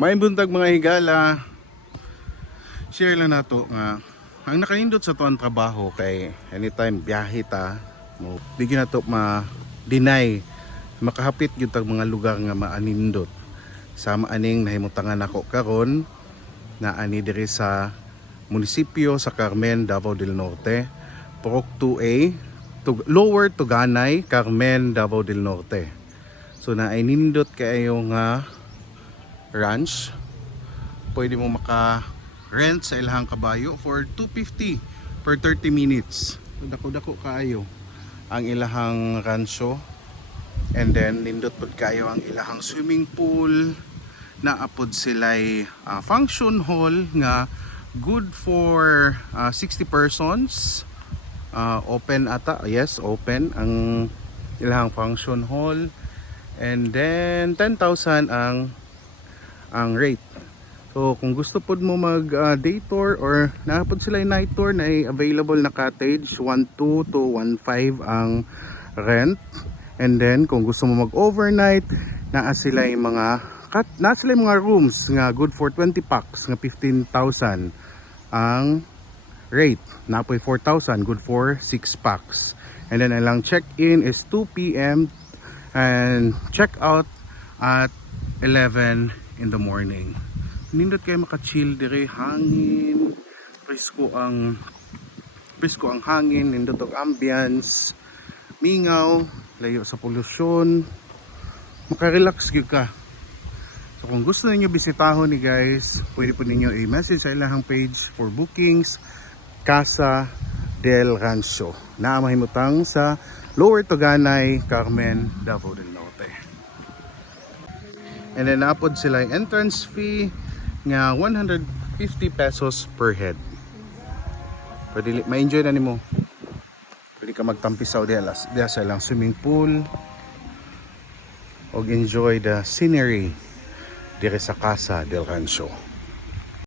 May buntag mga higala. Share lang nato nga ang nakanindot sa tuang trabaho kay anytime biyahe ta mo bigyan nato ma-deny makahapit gyud tag mga lugar nga maanindot. Sama aning nahimutangan ako karon na ani diri sa munisipyo sa Carmen, Davao del Norte, Purok 2A, Lower Tuganay, Carmen, Davao del Norte. So na ay nindot kayo nga ranch. Pwede mo maka-rent sa ilahang kabayo for 250 per 30 minutes. Dako-dako kaayo ang ilahang rancho. And then nindot pod kayo ang ilahang swimming pool na apod sila'y function hall nga good for 60 persons. Open ata, yes, open ang ilahang function hall. And then 10,000 ang rate. So kung gusto pod mo mag day tour or napod sila yung night tour na available na cottage, 1.2 to 1.5 ang rent. And then kung gusto mo mag overnight, naa sila yung mga rooms nga good for 20 packs nga 15,000 ang rate. Napoy 4,000 good for 6 packs. And then ang check-in is 2 PM and check out at 11 in the morning. Nindot kayo maka-chill dire, hangin, presko ang hangin, nindot og ambience, mingaw, layo sa polusyon, maka-relax gyud ka. So kung gusto niyo bisitahon ni guys, pwede po ninyo i-message sa ilahang page for bookings, Casa del Rancho, na mahimutang sa Lower Tuganay, Carmen, Davao del Norte. And then napod sila yung entrance fee nga 150 pesos per head. Pwede ma-enjoy na nimo. Pwede ka magtampisaw diha sa ilang swimming pool og enjoy the scenery dire sa Casa del Rancho.